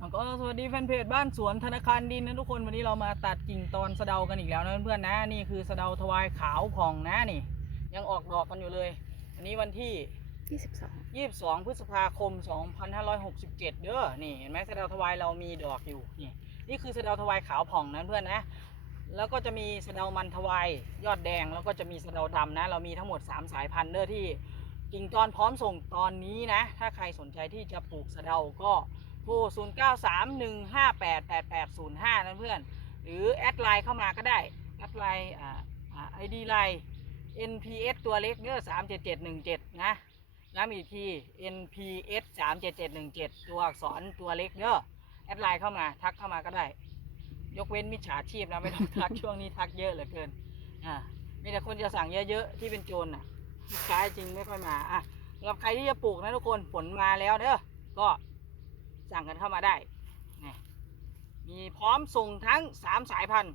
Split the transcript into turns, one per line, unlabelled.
แล้วก็สวัสดีแฟนเพจบ้านสวนธนาคารดินนะทุกคนวันนี้เรามาตัดกิ่งตอนสะเดากันอีกแล้วนะเพื่อนๆนะนี่คือสะเดาทวายขาวผ่องนะนี่ ยังออกดอกกันอยู่เลยอันนี้วันที่
22
22 พฤษภาคม 2567 เด้อนี่เห็นไหมสะเดาทวายเรามีดอกอยู่นี่นี่คือสะเดาทวายขาวผ่องนะเพื่อนนะแล้วก็จะมีสะเดามันทวายยอดแดงแล้วก็จะมีสะเดาดำนะ เรามีทั้งหมด 3 สายพันธุ์เด้อที่กิ่งตอนพร้อมส่งตอนนี้นะ ถ้าใครสนใจที่จะปลูกสะเดาก็ โทร 0931588805 นะเพื่อน หรือแอดไลน์เข้ามาก็ได้ แอดไลน์อ่าอ่าไอดีไลน์ NPS ตัวเล็กเนื้อ37717 นะย้ำอีกที NPS 3 7 7 1 7 ตัวอักษรตัวเล็กเด้อแอดไลน์เข้ามาทักเข้ามาก็ได้ ยกเว้นมิจฉาชีพนะ ไม่ต้องทักช่วงนี้ทักเยอะเหลือเกินอ่ามีแต่คนจะสั่งเยอะๆที่เป็นโจรน่ะลูกค้าจริงไม่ค่อยมาอะสำหรับใครที่จะปลูกนะทุกคนผลมาแล้วเด้อก็ สั่งกันเข้ามาได้ มีพร้อมส่งทั้ง 3 สายพันธุ์